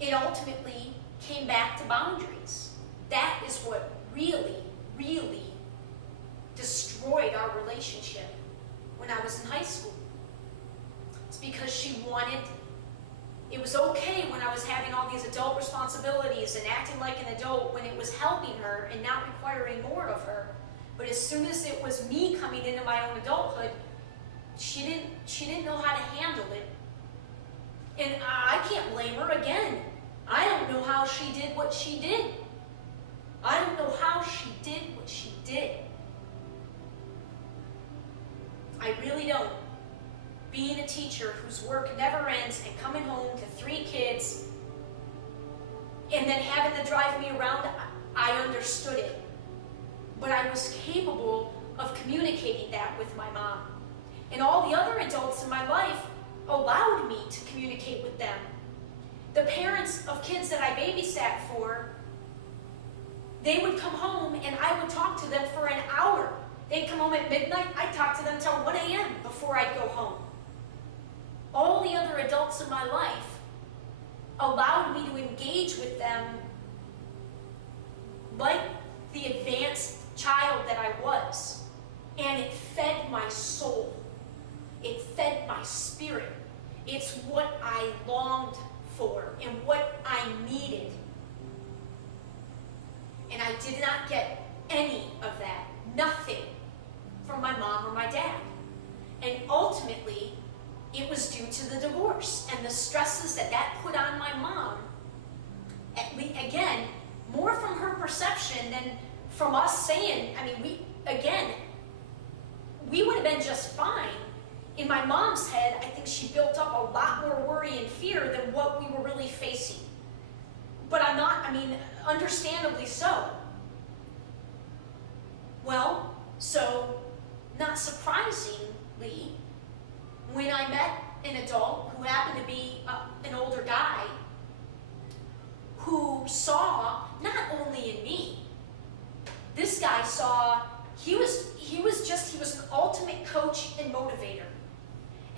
it ultimately came back to boundaries. That is what really, really destroyed our relationship when I was in high school. It's because she wanted, it was okay when I was having all these adult responsibilities and acting like an adult when it was helping her and not requiring more of her. But as soon as it was me coming into my own adulthood, she didn't know how to handle it. And I can't blame her again. I don't know how she did what she did. I don't know how she did what she did. I really don't. Being a teacher whose work never ends and coming home to 3 kids and then having to drive me around, I understood it. But I was capable of communicating that with my mom. And all the other adults in my life allowed me to communicate with them. The parents of kids that I babysat for, they would come home and I would talk to them for an hour. They'd come home at midnight, I'd talk to them till 1 a.m. before I'd go home. All the other adults in my life allowed me to engage with them like the advanced child that I was. And it fed my soul. It fed my spirit. It's what I longed for and what I needed. And I did not get any of that, nothing, from my mom or my dad. And ultimately, it was due to the divorce and the stresses that that put on my mom. Again, more from her perception than from us saying, I mean, we would have been just fine. In my mom's head, I think she built up a lot more worry and fear than what we were really facing. But understandably so. Well, so, not surprisingly, when I met an adult who happened to be an older guy who saw not only in me, this guy saw, he was an ultimate coach and motivator.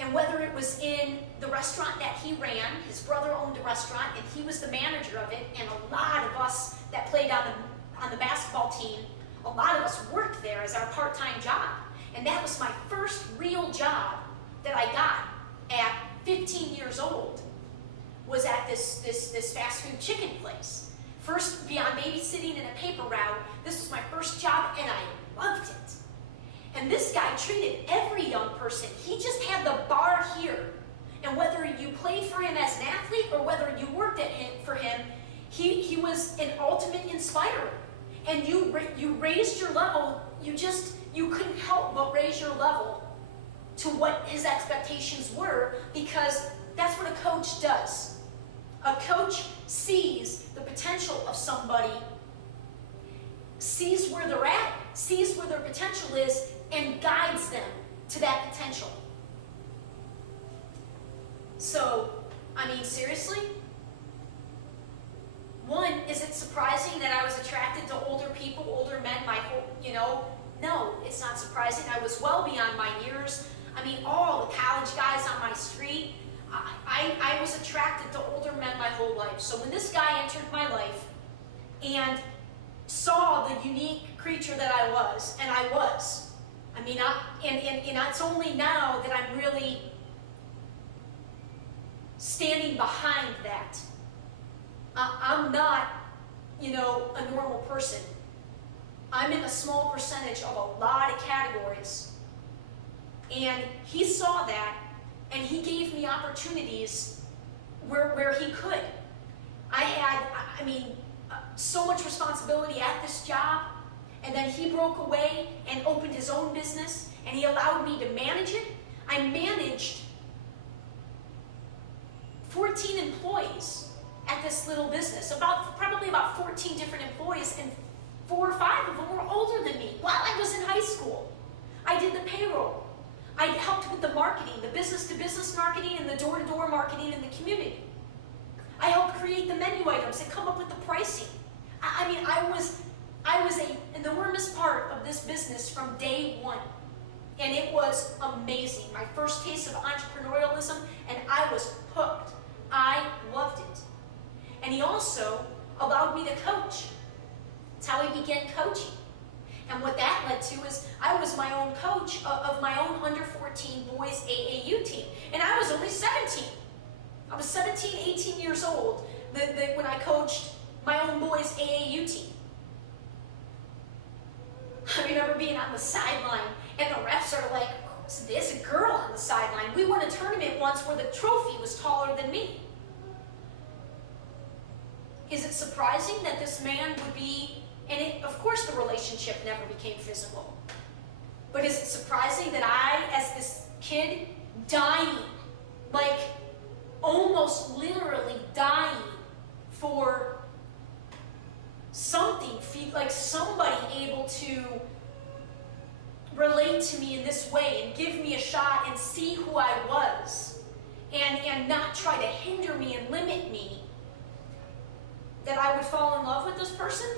And whether it was in the restaurant that he ran, his brother owned a restaurant and he was the manager of it, and a lot of us that played on the basketball team, a lot of us worked there as our part-time job. And that was my first real job that I got at 15 years old, was at this fast food chicken place. First, beyond babysitting in a paper route, this was my first job and I loved it. And this guy treated every young person, he just had the bar here. And whether you played for him as an athlete or whether you worked for him, he was an ultimate inspirer. And you raised your level, you couldn't help but raise your level to what his expectations were, because that's what a coach does. A coach sees the potential of somebody, sees where they're at, sees where their potential is, and guides them to that potential. So, seriously? One, is it surprising that I was attracted to older people, older men, no, it's not surprising. I was well beyond my years. All the college guys on my street, I was attracted to older men my whole life. So when this guy entered my life and saw the unique creature that I was, and I was, and it's only now that I'm really standing behind that. I'm not, a normal person. I'm in a small percentage of a lot of categories. And he saw that, and he gave me opportunities where he could. I had, so much responsibility at this job, and then he broke away and opened his own business, and he allowed me to manage it. I managed 14 employees at this little business, probably about 14 different employees, and 4 or 5 of them were older than me while I was in high school. I did the payroll. I helped with the marketing, the business-to-business marketing and the door-to-door marketing in the community. I helped create the menu items and come up with the pricing. I was an enormous part of this business from day one. And it was amazing. My first taste of entrepreneurialism, and I was hooked. I loved it. And he also allowed me to coach. That's how he began coaching. And what that led to is I was my own coach of my own under 14 boys AAU team. And I was only 17. I was 17, 18 years old when I coached my own boys AAU team. I remember being on the sideline and the refs are like, who's this girl on the sideline? We won a tournament once where the trophy was taller than me. Is it surprising that this man would be, and of course the relationship never became physical, but is it surprising that I, as this kid, dying, like almost literally dying for something, like somebody able to relate to me in this way and give me a shot and see who I was and not try to hinder me and limit me, that I would fall in love with this person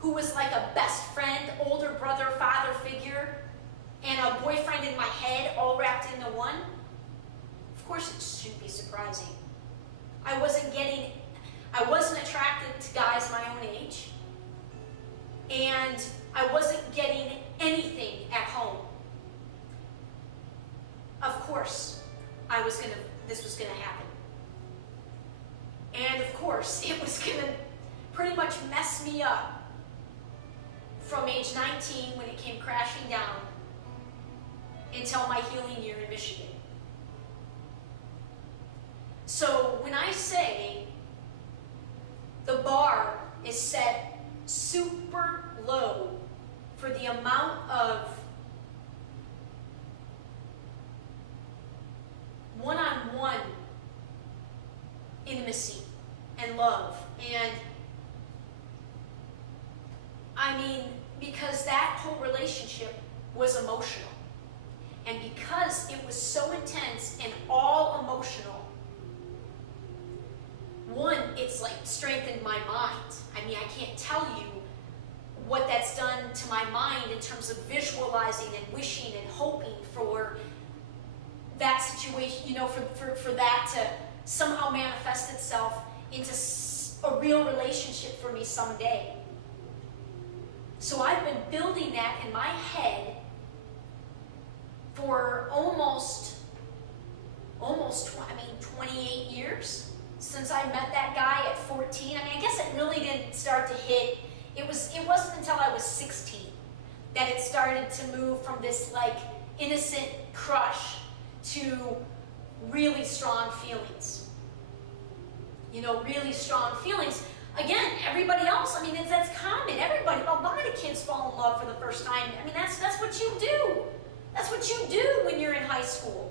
who was like a best friend, older brother, father figure, and a boyfriend in my head all wrapped into one? Of course it shouldn't be surprising. I wasn't attracted to guys my own age, and I wasn't getting anything at home. Of course, this was gonna happen. And of course, it was gonna pretty much mess me up from age 19 when it came crashing down until my healing year in Michigan. So when I say the bar is set super low for the amount of one-on-one intimacy and love, and I mean, because that whole relationship was emotional, and because it was so intense and all emotional, one, it's like strengthened my mind. I mean, I can't tell you what that's done to my mind in terms of visualizing and wishing and hoping for that situation, you know, for that to somehow manifest itself into a real relationship for me someday. So I've been building that in my head for almost 28 years. Since I met that guy at 14, I mean, I guess it really didn't start to hit. It wasn't until I was 16 that it started to move from this like innocent crush to really strong feelings. You know, really strong feelings. Again, everybody else, I mean, that's common. Everybody, a lot of kids fall in love for the first time. I mean, that's what you do. That's what you do when you're in high school.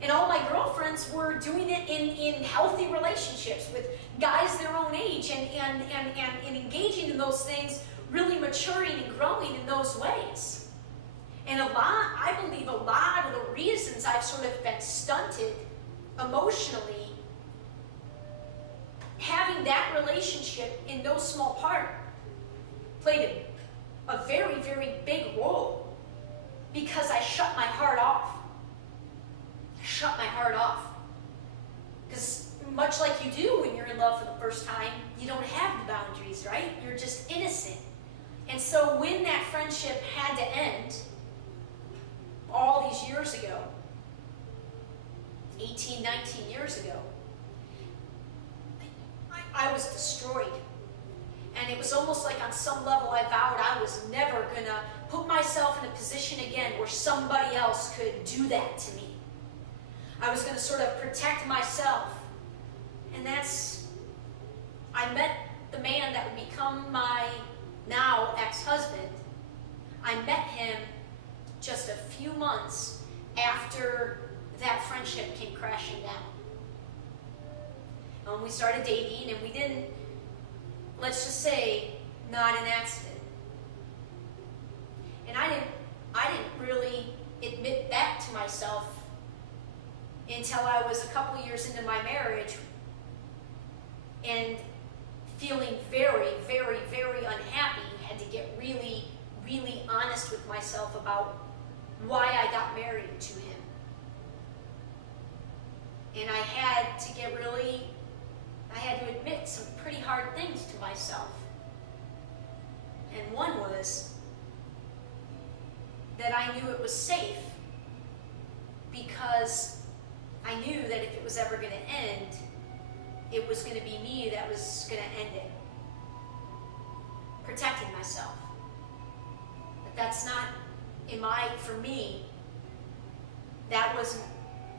And all my girlfriends were doing it in healthy relationships with guys their own age and engaging in those things, really maturing and growing in those ways. And I believe a lot of the reasons I've sort of been stunted emotionally, having that relationship in no small part played a very, very big role, because I shut my heart off. Shut my heart off. Because much like you do when you're in love for the first time, you don't have the boundaries, right? You're just innocent. And so when that friendship had to end, all these years ago, 18, 19 years ago, I was destroyed. And it was almost like on some level I vowed I was never gonna put myself in a position again where somebody else could do that to me. I was going to sort of protect myself. And I met the man that would become my now ex-husband. I met him just a few months after that friendship came crashing down. And we started dating, and we didn't, let's just say, not an accident. And I didn't really admit that to myself until I was a couple years into my marriage and feeling very, very, very unhappy, had to get really, really honest with myself about why I got married to him. And I had to get really was safe because I knew that if it was ever going to end, it was going to be me that was going to end it. Protecting myself. But that's not, for me, that wasn't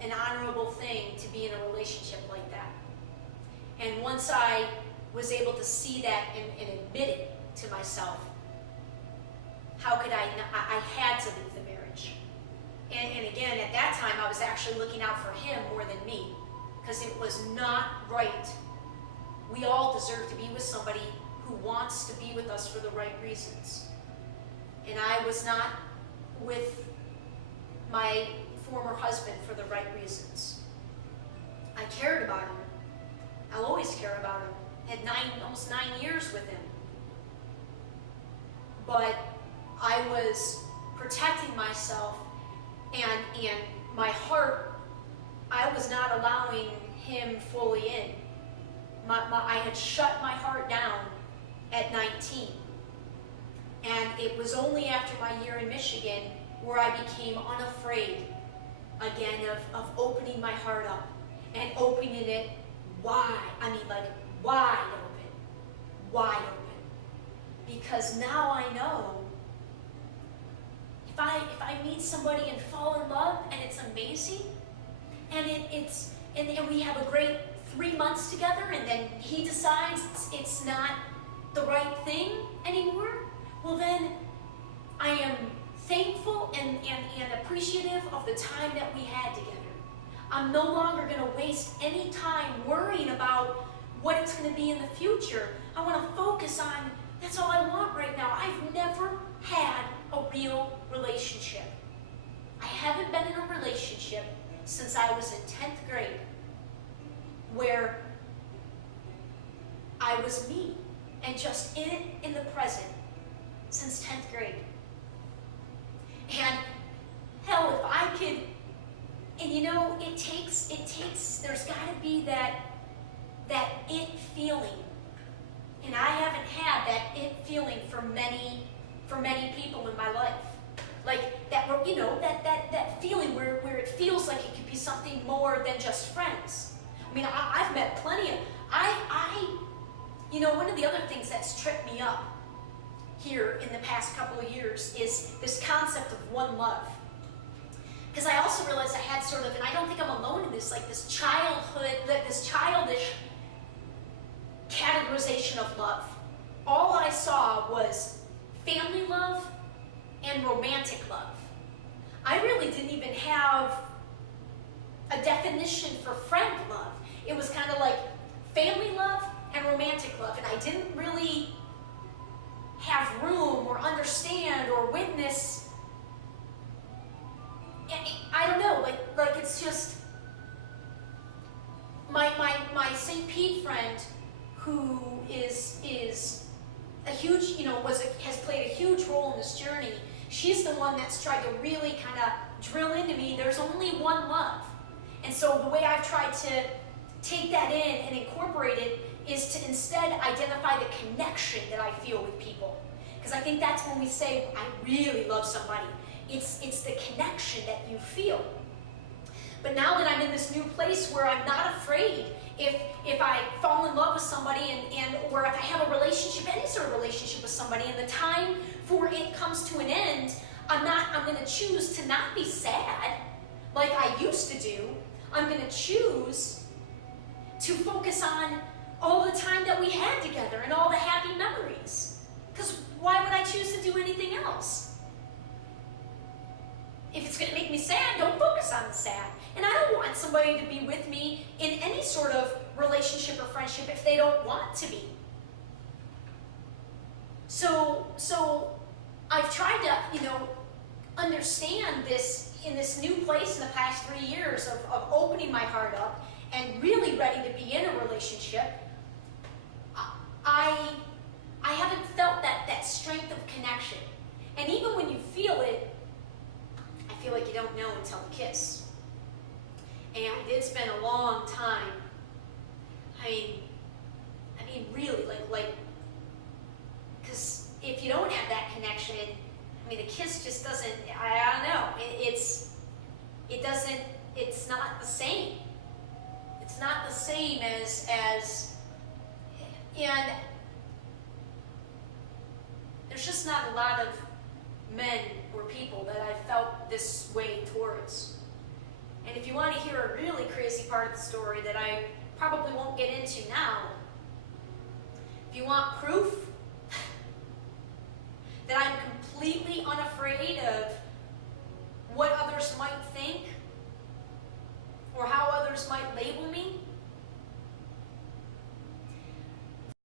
an honorable thing to be in a relationship like that. And once I was able to see that and admit it to myself, how could I had to leave the marriage. And again, at that time, I was actually looking out for him more than me, because it was not right. We all deserve to be with somebody who wants to be with us for the right reasons. And I was not with my former husband for the right reasons. I cared about him. I'll always care about him. Had almost 9 years with him. But I was protecting myself, and my heart, I was not allowing him fully in. I had shut my heart down at 19. And it was only after my year in Michigan where I became unafraid again of opening my heart up and opening it wide. I mean, like wide open. Wide open. Because now I know if I meet somebody and fall in love and it's amazing, and we have a great 3 months together, and then he decides it's not the right thing anymore, well then I am thankful and appreciative of the time that we had together. I'm no longer going to waste any time worrying about what it's going to be in the future. I want to focus on, that's all I want right now. I've never had a real relationship. I haven't been in a relationship since I was in 10th grade where I was me and just in it in the present since 10th grade. And hell, if I could, and you know, it takes, there's got to be that it feeling. And I haven't had that it feeling for many people in my life. Like that, you know, that feeling where it feels like it could be something more than just friends. I mean, I've met plenty of, you know, one of the other things that's tripped me up here in the past couple of years is this concept of one love. Because I also realized I had sort of, and I don't think I'm alone in this, like this childhood, like this childish categorization of love. All I saw was family love and romantic love. I really didn't even have a definition for friend love. It was kind of like family love and romantic love, and I didn't really have room or understand or witness. I don't know, like it's just my St. Pete friend, who is a huge, you know, has played a huge role in this journey. She's the one that's tried to really kind of drill into me, there's only one love. And so the way I've tried to take that in and incorporate it is to instead identify the connection that I feel with people. Because I think that's when we say, I really love somebody. It's the connection that you feel. But now that I'm in this new place where I'm not afraid, if I fall in love with somebody or if I have a relationship, any sort of relationship with somebody, and the time for it comes to an end, I'm going to choose to not be sad like I used to do. I'm going to choose to focus on all the time that we had together and all the happy memories. Because why would I choose to do anything else? If it's going to make me sad, don't focus on the sad. And I don't want somebody to be with me in any sort of relationship or friendship if they don't want to be. So I've tried to, you know, understand this in this new place in the past 3 years of opening my heart up and really ready to be in a relationship. I haven't felt that strength of connection. And even when you feel it, I feel like you don't know until the kiss. And it's been a long time. I mean, really, like, because if you don't have that connection, I mean, the kiss just doesn't, I don't know. it's not the same. It's not the same as, and there's just not a lot of men or people that I felt this way towards. And if you want to hear a really crazy part of the story that I probably won't get into now, if you want proof that I'm completely unafraid of what others might think or how others might label me,